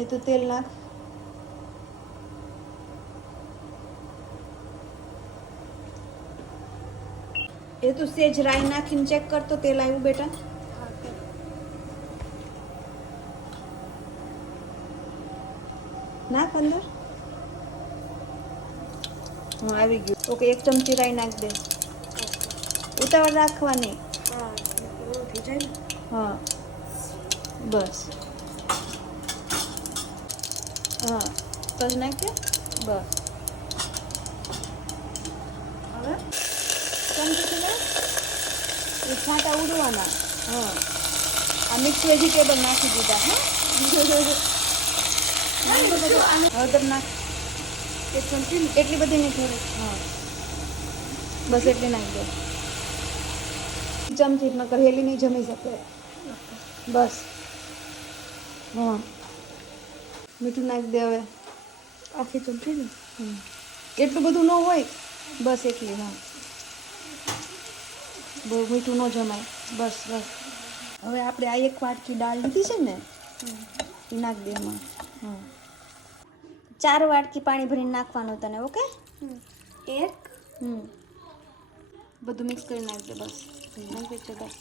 એ તો તેલ નાખ. એ તો સેજ રાઈ નાખીને ચેક કરતો તેલ આવ્યું બેટા. નાખ અંદર. હા આવી ગયું. ઓકે 1 ચમચી રાઈ નાખ દે. ઉતાવળ રાખવાની. હા બસ. હા તજ નાખે બસ. હવે ચમચી નાખ. એ છાંટા ઉડવાના. હા આ મિક્સ વેજીટેબલ નાખી દીધા. હા હળદર નાખ. 1 ચમચી એટલી બધી નહીં થોડી. હા બસ એટલી નાખી દે. ચમચી નકર હેલી નહીં જમી શકે. બસ હા મીઠું નાખી દે હવે. આખી ચમચી ને. એટલું બધું ન હોય. બસ એટલી. હા બહુ મીઠું ન જમાય. બસ બસ. હવે આપણે આ 1 વાટકી દાળ લીધી છે ને એ નાખ દે એમાં. હા 4 વાટકી પાણી ભરીને નાખવાનું તને. ઓકે 1 બધું મિક્સ કરી નાખ દે. બસ નાખી છે બસ.